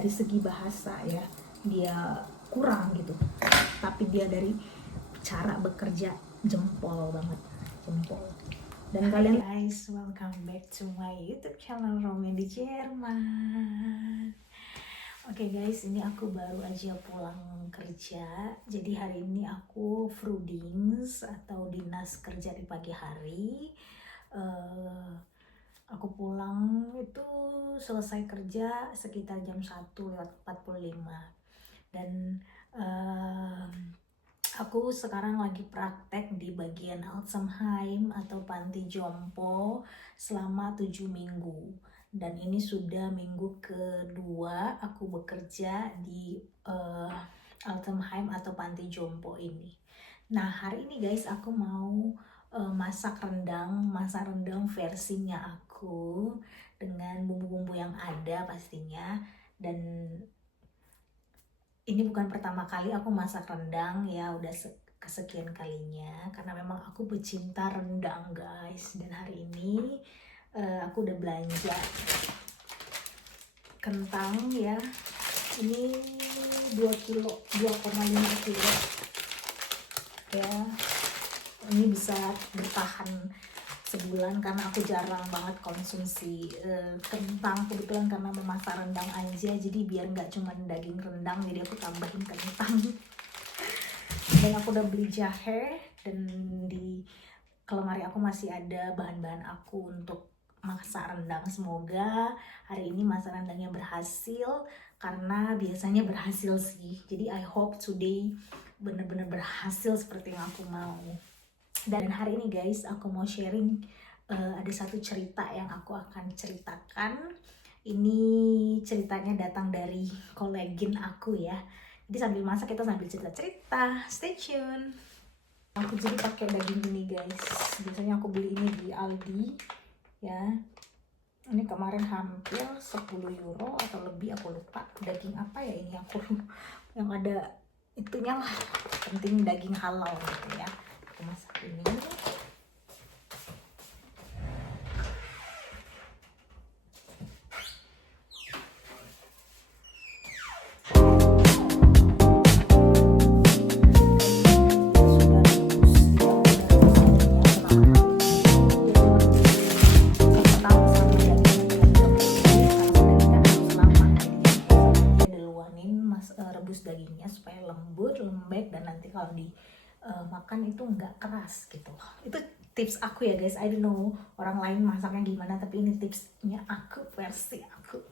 dari segi bahasa ya dia kurang gitu, tapi dia dari cara bekerja jempol banget, jempol. Dan kalian guys, welcome back to my YouTube channel Romy di Jerman. Oke guys, ini aku baru aja pulang kerja. Jadi hari ini aku Frudings atau dinas kerja di pagi hari. Aku pulang itu selesai kerja sekitar jam 1:45. Dan aku sekarang lagi praktek di bagian Alzheimer atau panti jompo selama 7 minggu. Dan ini sudah minggu kedua aku bekerja di Alzheimer atau panti jompo ini. Nah hari ini guys aku mau masak rendang versinya aku dengan bumbu-bumbu yang ada pastinya. Dan ini bukan pertama kali aku masak rendang ya, udah kesekian kalinya karena memang aku pecinta rendang guys. Dan hari ini aku udah belanja kentang ya, ini 2,5 kilo ya. Ini bisa bertahan sebulan karena aku jarang banget konsumsi kentang, kebetulan karena memasak rendang aja, jadi biar nggak cuma daging rendang jadi aku tambahin kentang. Dan aku udah beli jahe, dan di lemari aku masih ada bahan-bahan aku untuk masak rendang. Semoga hari ini masak rendangnya berhasil karena biasanya berhasil sih, jadi I hope today bener-bener berhasil seperti yang aku mau. Dan hari ini guys aku mau sharing ada satu cerita yang aku akan ceritakan. Ini ceritanya datang dari kolegin aku ya, jadi sambil masak kita sambil cerita-cerita, stay tune. Aku jadi pakai daging ini guys, biasanya aku beli ini di Aldi ya. Ini kemarin hampir 10 euro atau lebih, aku lupa daging apa ya ini, aku yang ada itunya lah, penting daging halal gitu ya. Aku masak ini. Rebus dagingnya supaya lembut, lembek, dan nanti kalau di makan itu nggak keras gitu. Itu tips aku ya guys, I don't know orang lain masaknya gimana, tapi ini tipsnya aku, versi aku.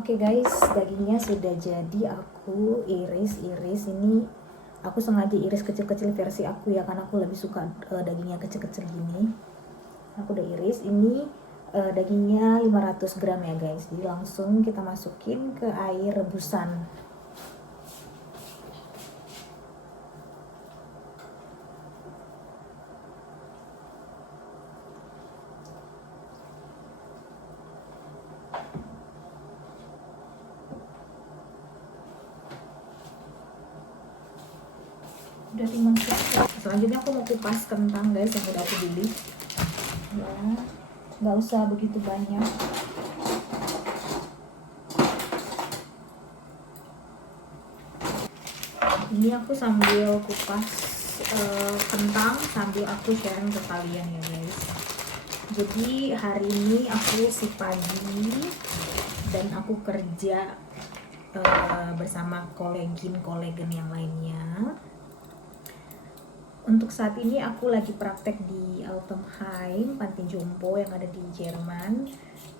Oke guys, dagingnya sudah jadi, aku iris. Ini aku sengaja iris kecil-kecil versi aku ya, karena aku lebih suka dagingnya kecil-kecil gini. Aku udah iris. Ini dagingnya 500 gram ya guys, jadi langsung kita masukin ke air rebusan. Udah dimasukin. Selanjutnya aku mau kupas kentang guys yang udah aku beli ya, nggak usah begitu banyak. Ini aku sambil kupas kentang sambil aku sharing ke kalian ya guys. Jadi hari ini aku si pagi dan aku kerja bersama kolegen yang lainnya. Untuk saat ini aku lagi praktek di Altenheim, panti jompo yang ada di Jerman.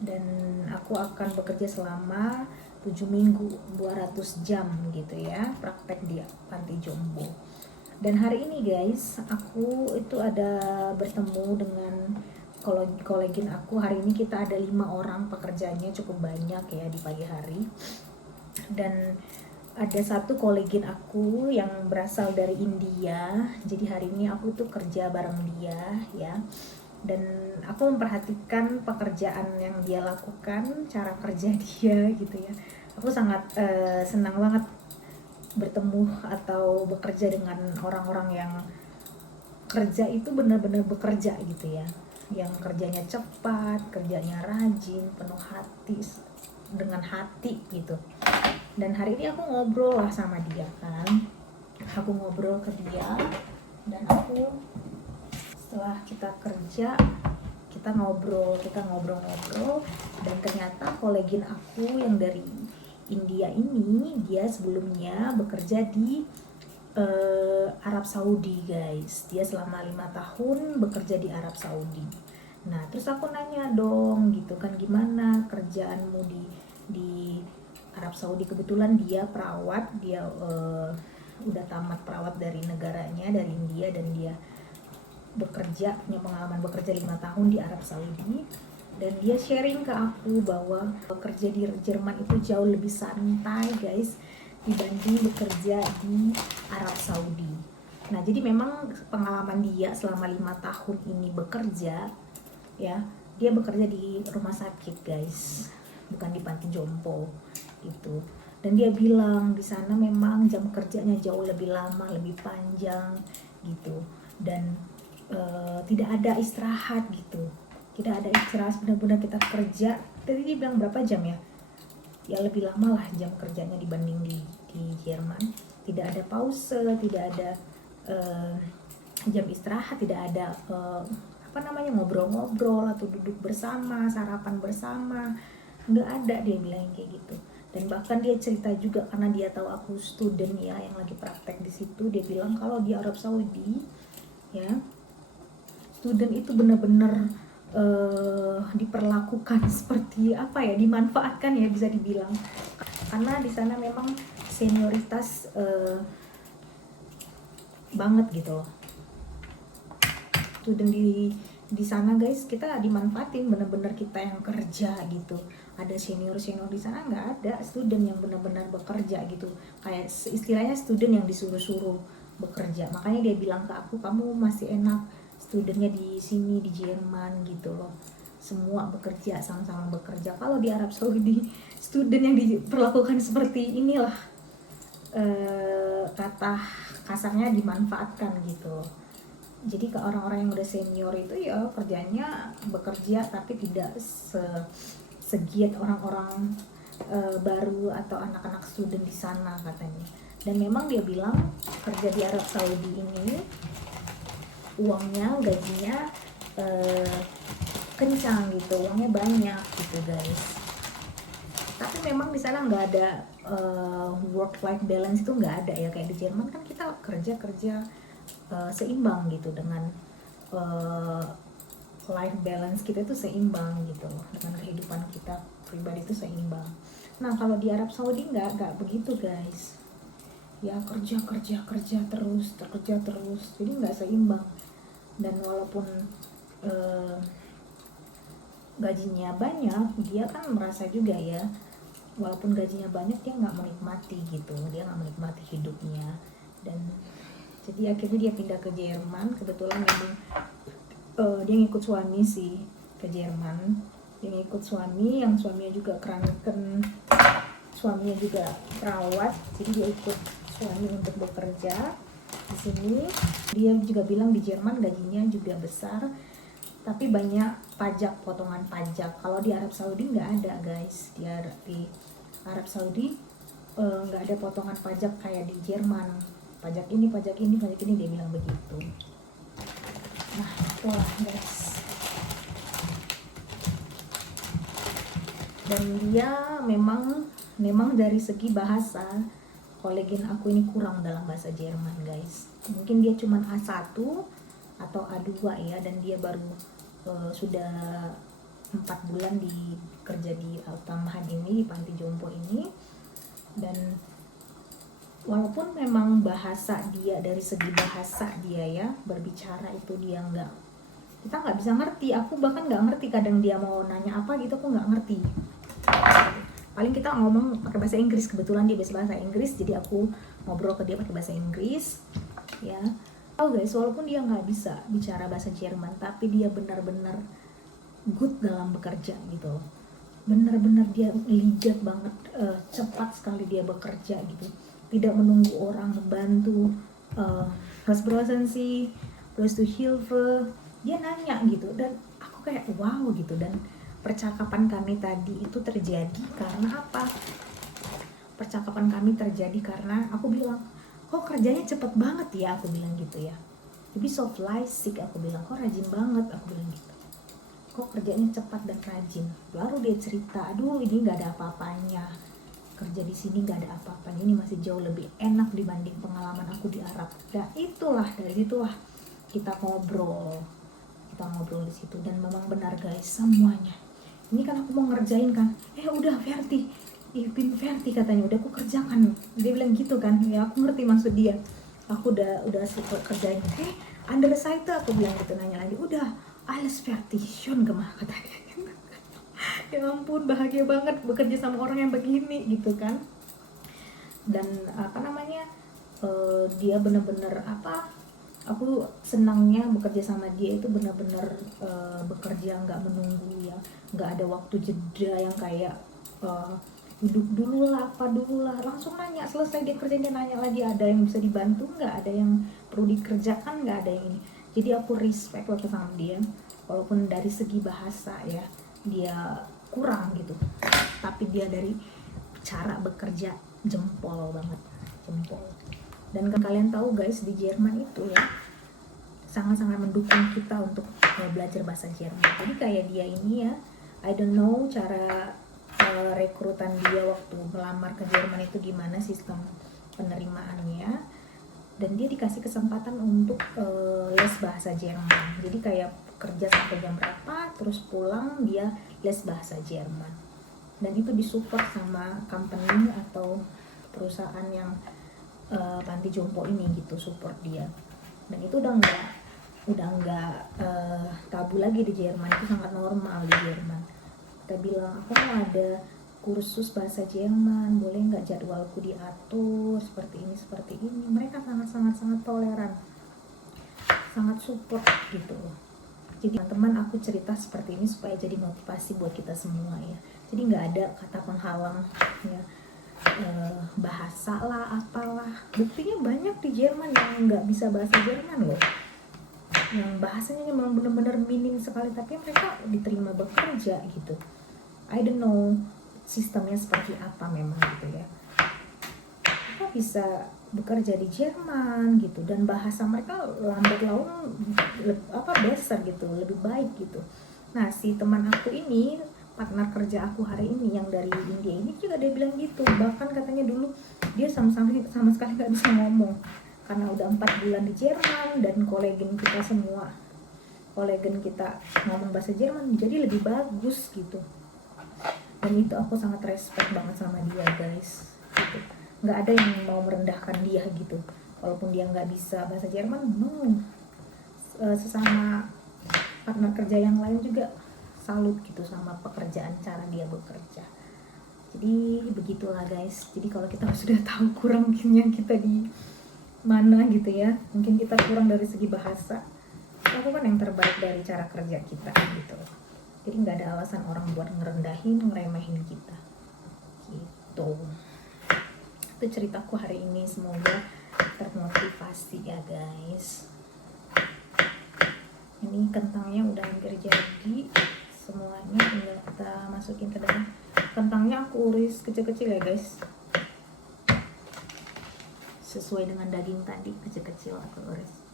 Dan aku akan bekerja selama 7 minggu, 200 jam gitu ya, praktek di panti jompo. Dan hari ini guys, aku itu ada bertemu dengan kolegin aku. Hari ini kita ada 5 orang pekerjaannya, cukup banyak ya di pagi hari. Dan ada satu kolegin aku yang berasal dari India, jadi hari ini aku tuh kerja bareng dia ya. dan aku memperhatikan pekerjaan yang dia lakukan, cara kerja dia gitu ya. Aku sangat senang banget bertemu atau bekerja dengan orang-orang yang kerja itu benar-benar bekerja gitu ya, yang kerjanya cepat, kerjanya rajin, penuh hati, dengan hati gitu. Dan hari ini aku ngobrol lah sama dia kan, aku ngobrol ke dia, dan aku setelah kita kerja kita ngobrol, dan ternyata kolegin aku yang dari India ini, dia sebelumnya bekerja di Arab Saudi guys. Dia selama 5 tahun bekerja di Arab Saudi. Nah terus aku nanya dong gitu kan, gimana kerjaanmu di Arab Saudi. Kebetulan dia perawat, dia udah tamat perawat dari negaranya, dari India, dan dia bekerja, punya pengalaman bekerja 5 tahun di Arab Saudi. Dan dia sharing ke aku bahwa bekerja di Jerman itu jauh lebih santai guys dibanding bekerja di Arab Saudi. Nah jadi memang pengalaman dia selama 5 tahun ini bekerja ya, dia bekerja di rumah sakit guys, bukan di panti jompo gitu. Dan dia bilang di sana memang jam kerjanya jauh lebih lama, lebih panjang gitu, dan tidak ada istirahat gitu, tidak ada istirahat, benar-benar kita kerja. Tadi dia bilang berapa jam ya? Ya lebih lama lah jam kerjanya dibanding di Jerman. Tidak ada pause, tidak ada jam istirahat, tidak ada ngobrol-ngobrol atau duduk bersama, sarapan bersama, nggak ada, dia bilang kayak gitu. Dan bahkan dia cerita juga, karena dia tahu aku student ya yang lagi praktek di situ, dia bilang kalau di Arab Saudi ya, student itu benar-benar diperlakukan seperti apa ya, dimanfaatkan ya bisa dibilang, karena di sana memang senioritas banget gitu loh. Student di sana guys, kita dimanfaatin, benar-benar kita yang kerja gitu. Ada senior di sana, nggak ada student yang benar-benar bekerja gitu, kayak istilahnya student yang disuruh-suruh bekerja. Makanya dia bilang ke aku, kamu masih enak studentnya di sini di Jerman gitu loh, semua bekerja, sama-sama bekerja. Kalau di Arab Saudi student yang diperlakukan seperti inilah, kata kasarnya dimanfaatkan gitu. Jadi ke orang-orang yang udah senior itu ya kerjanya bekerja, tapi tidak segiat orang-orang baru atau anak-anak student di sana katanya. Dan memang dia bilang kerja di Arab Saudi ini uangnya, gajinya kencang gitu, uangnya banyak gitu guys. Tapi memang di sana nggak ada work life balance, itu nggak ada ya, kayak di Jerman kan kita kerja seimbang gitu, dengan life balance kita itu seimbang gitu, dengan kehidupan kita pribadi itu seimbang. Nah kalau di Arab Saudi nggak begitu guys ya, kerja terus, jadi nggak seimbang. Dan walaupun gajinya banyak, dia kan merasa juga ya, walaupun gajinya banyak dia nggak menikmati gitu, dia nggak menikmati hidupnya. Dan jadi akhirnya dia pindah ke Jerman. Kebetulan memang dia ngikut suami sih ke Jerman, dia ngikut suami, yang suaminya juga keranken, suaminya juga perawat, jadi dia ikut suami untuk bekerja di sini. Dia juga bilang di Jerman gajinya juga besar, tapi banyak pajak, potongan pajak. Kalau di Arab Saudi nggak ada guys, di Arab Saudi nggak ada potongan pajak kayak di Jerman, pajak ini, dia bilang begitu. Nah itulah guys. Dan dia memang dari segi bahasa, kolegin aku ini kurang dalam bahasa Jerman guys. Mungkin dia cuma A1 atau A2 ya, dan dia baru sudah 4 bulan kerja di tambahan ini, di panti jompo ini. Dan walaupun memang bahasa dia, dari segi bahasa dia ya, berbicara itu dia kita nggak bisa ngerti. Aku bahkan nggak ngerti, kadang dia mau nanya apa gitu aku nggak ngerti. Paling kita ngomong pakai bahasa Inggris, kebetulan dia bahasa Inggris, jadi aku ngobrol ke dia pakai bahasa Inggris ya. tahu guys, walaupun dia nggak bisa bicara bahasa Jerman, tapi dia benar-benar good dalam bekerja gitu. Benar-benar dia ligat banget, cepat sekali dia bekerja gitu, tidak menunggu orang membantu. Was brauchen Sie, willst du Hilfe, dia nanya gitu, dan aku kayak wow gitu. Dan percakapan kami tadi itu terjadi karena apa? Percakapan kami terjadi karena aku bilang, kok kerjanya cepet banget ya, aku bilang gitu ya. Jadi so fleißig, aku bilang, kok rajin banget, aku bilang gitu. Kok kerjanya cepat dan rajin. Baru dia cerita, aduh ini nggak ada apa-apanya, kerja di sini nggak ada apa-apanya, ini masih jauh lebih enak dibanding pengalaman aku di Arab. Dan itulah, dari situlah kita ngobrol di situ. Dan memang benar guys, semuanya ini kan aku mau ngerjain kan, udah Verti, Ipin Verti katanya, udah aku kerjakan, dia bilang gitu kan. Ya aku ngerti maksud dia, aku udah kerjain. Under Seite, aku bilang gitu, nanya lagi, udah alles fertig schon gemacht katanya. Ya ampun, bahagia banget bekerja sama orang yang begini gitu kan. Dan apa namanya, dia benar-benar aku senangnya bekerja sama dia itu benar-benar bekerja nggak menunggu ya, nggak ada waktu jeda yang kayak duduk dulu lah, apa dulu lah, langsung nanya, selesai dia kerjain dia nanya lagi, ada yang bisa dibantu nggak, ada yang perlu dikerjakan nggak, ada yang ini. Jadi aku respect waktu sama dia, walaupun dari segi bahasa ya dia kurang gitu, tapi dia dari cara bekerja jempol banget, jempol. Dan kalian tahu guys, di Jerman itu ya sangat-sangat mendukung kita untuk belajar bahasa Jerman. Jadi kayak dia ini ya, I don't know cara rekrutan dia waktu melamar ke Jerman itu gimana sistem penerimaannya, dan dia dikasih kesempatan untuk les bahasa Jerman. Jadi kayak kerja sampai jam berapa, terus pulang dia les bahasa Jerman. Dan itu disupport sama company atau perusahaan yang panti jompo ini gitu, support dia. Dan itu udah nggak tabu lagi di Jerman, itu sangat normal di Jerman. Kita bilang, aku mau ada kursus bahasa Jerman, boleh nggak jadwalku diatur seperti ini. Mereka sangat toleran, sangat support gitu. Jadi teman-teman, aku cerita seperti ini supaya jadi motivasi buat kita semua ya. Jadi nggak ada kata penghalang ya, bahasa lah apalah. Buktinya banyak di Jerman yang nggak bisa bahasa Jerman loh, yang bahasanya memang benar-benar minim sekali, tapi mereka diterima bekerja gitu. I don't know sistemnya seperti apa memang gitu ya. Mereka bisa bekerja di Jerman gitu, dan bahasa mereka lambat laun besar gitu, lebih baik gitu. Nah, si teman aku ini, partner kerja aku hari ini yang dari India ini juga dia bilang gitu. Bahkan katanya dulu dia sama sekali nggak bisa ngomong karena udah 4 bulan di Jerman, dan kolegen kita ngomong bahasa Jerman jadi lebih bagus gitu. Dan itu aku sangat respect banget sama dia guys gitu. Nggak ada yang mau merendahkan dia gitu, walaupun dia nggak bisa bahasa Jerman. Sesama partner kerja yang lain juga salut gitu sama pekerjaan, cara dia bekerja. Jadi begitulah guys. Jadi kalau kita sudah tahu kurangnya kita di mana gitu ya, mungkin kita kurang dari segi bahasa, lakukan yang terbaik dari cara kerja kita gitu. Jadi nggak ada alasan orang buat ngerendahin, ngeremehin kita gitu. Itu ceritaku hari ini, semoga termotivasi ya guys. Ini kentangnya udah hampir jadi semuanya, tinggal kita masukin ke dalam. Kentangnya aku iris kecil-kecil ya guys, sesuai dengan daging tadi, kecil-kecil aku iris.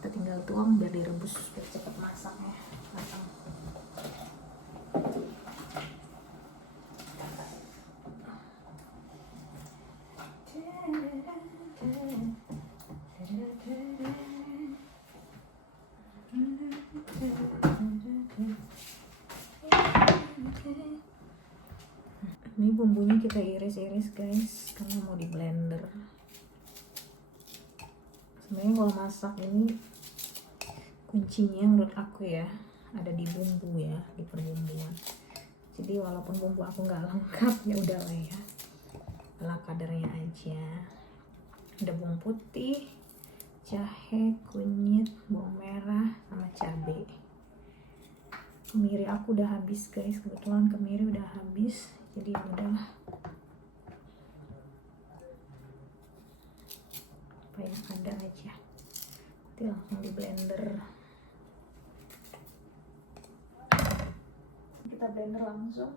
Kita tinggal tuang biar direbus, biar cepat masaknya matang. Ini bumbunya kita iris-iris guys, karena mau di blender. Sebenarnya kalau masak ini kuncinya menurut aku ya ada di bumbu ya, di perbumbuan. Jadi walaupun bumbu aku nggak lengkap, ya udahlah ya, ala kadarnya aja. Ada bawang putih, jahe, kunyit, bawang merah, sama cabai. Kemiri aku udah habis guys, kebetulan kemiri udah habis, jadi ya udahlah apa yang ada aja, nanti langsung di blender. Kita blender langsung.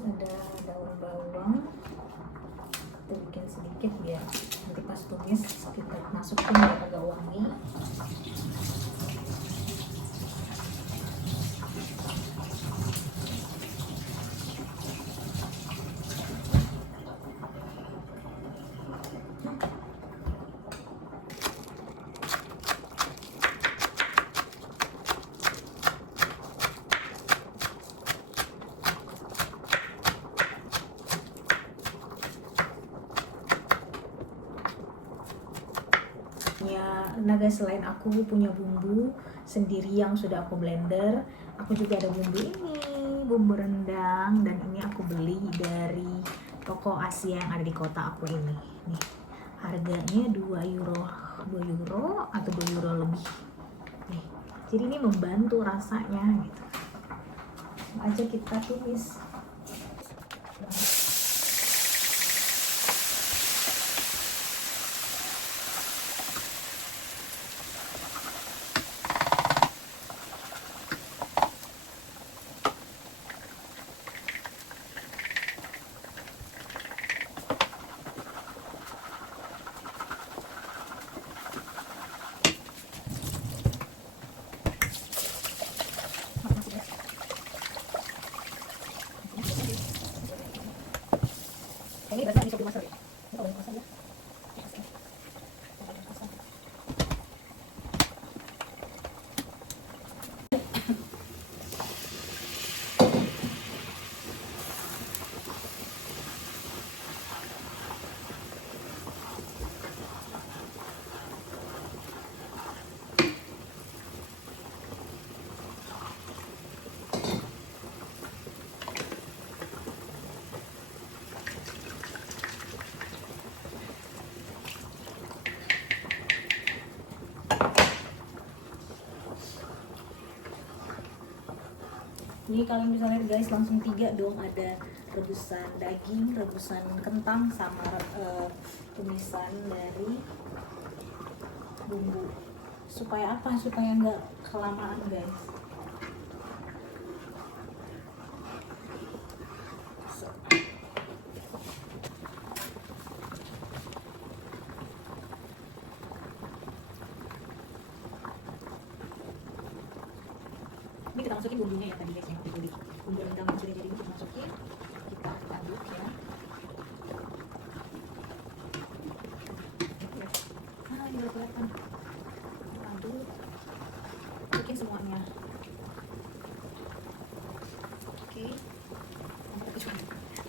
Ada daun bawang, kita bikin sedikit biar nanti pas tumis kita masukin biar agak wangi. Nah guys, selain aku punya bumbu sendiri yang sudah aku blender, aku juga ada bumbu ini, bumbu rendang, dan ini aku beli dari toko Asia yang ada di kota aku ini. Nih, harganya 2 euro atau 2 euro lebih. Nih, jadi ini membantu rasanya gitu. Langsung aja kita tumis. Ini rasanya bisa dimasak ya? Ini kalau dimasak ya? Ini kalian bisa lihat guys, langsung 3 dong, ada rebusan daging, rebusan kentang, sama tumisan dari bumbu. Supaya apa? Supaya nggak kelamaan guys. Ini kita masukin bumbunya ya tadi guys, yang tadi bumbu rendang yang sudah jadi ini kita masukin, kita aduk ya. Nah ini udah kelihatan, kita aduk, masukin semuanya. Oke, nanti kita coba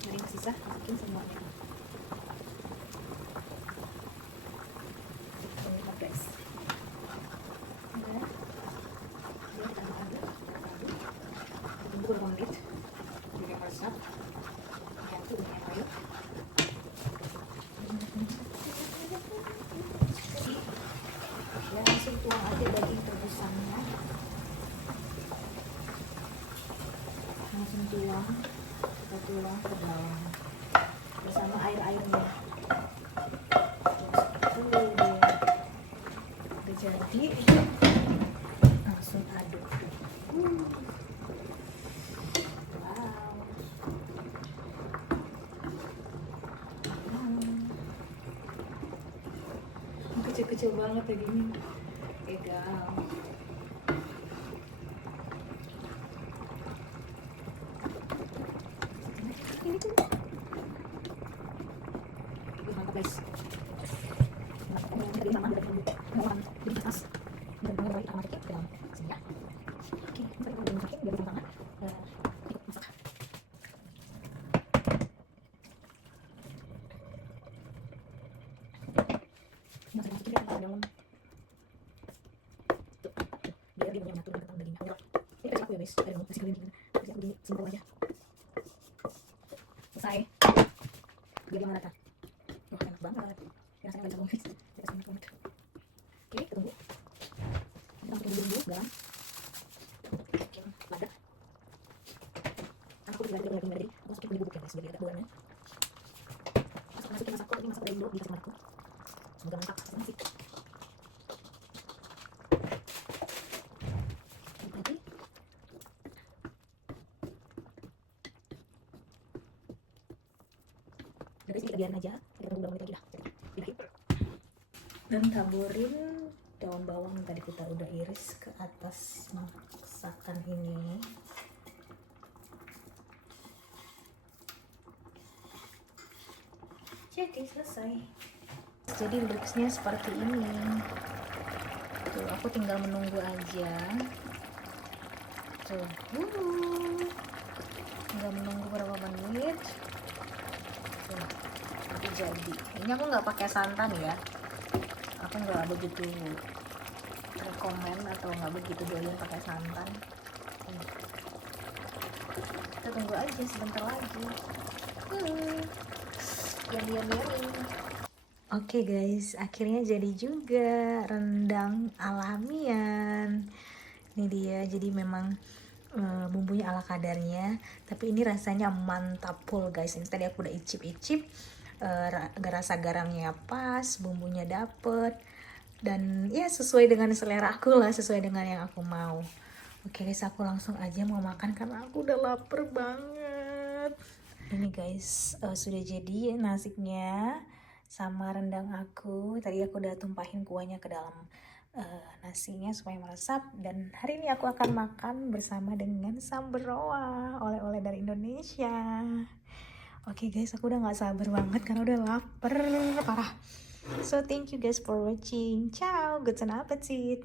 dari yang sisa masukin semuanya. Kita press. Menit juga masak ganti dengan air ya, langsung tuang aja daging rebusannya, langsung tuang, kita tuang ke dalam bersama air-airnya. Udah jadi, langsung aduk. Kecil-kecil banget ya gini, egal. Ini tuh mantap guys. Dari mama dari orang dari tas dan pengen baik aromatiknya ke dalam sini ya. Oke, kita akan masukin biar gampang ikut masak. Nah, saya masukin ke dalam. Tuh, biar dia menyatu dengan tentang dagingnya. Ini kasih aku ya guys, ayo kasih kalian gini. Kasih aku di simpel aja. Selesai. Biar dia merata. Wah, enak banget. Rasanya nggak bisa bohong guys. Rasanya enak banget. Oke, kita tunggu. Kita masukin dulu garam. Masukin lada. Aku tidak lagi dari aku masukin bubuk ya guys, biar agak bulannya. Masukin masakku, ini masak dari dulu dikasih temanku. Semoga mantap nasi. Lagi. Dari sini kita biarin aja, kita tunggu berapa menit lagi dah. Dan taburin daun bawang yang tadi kita udah iris ke atas masakan ini. Jadi selesai. Jadi looksnya seperti ini. Tuh, aku tinggal menunggu aja. Tuh, tinggal menunggu berapa menit. Tuh, nanti jadi. Ini aku nggak pakai santan ya. Aku nggak begitu rekomen atau nggak begitu doyan pakai santan. Kita tunggu aja sebentar lagi. Yummy. Oke guys, akhirnya jadi juga rendang alamian. Ini dia, jadi memang bumbunya ala kadarnya, tapi ini rasanya mantap full guys. Ini tadi aku udah icip-icip, rasa garamnya pas, bumbunya dapet, dan ya sesuai dengan selera aku lah, sesuai dengan yang aku mau. Oke guys, aku langsung aja mau makan karena aku udah lapar banget. Ini guys, sudah jadi nasinya sama rendang aku. Tadi aku udah tumpahin kuahnya ke dalam nasinya supaya meresap. Dan hari ini aku akan makan bersama dengan sambal roa, oleh-oleh dari Indonesia. Oke guys, aku udah gak sabar banget karena udah lapar parah. So thank you guys for watching. Ciao, good appetite.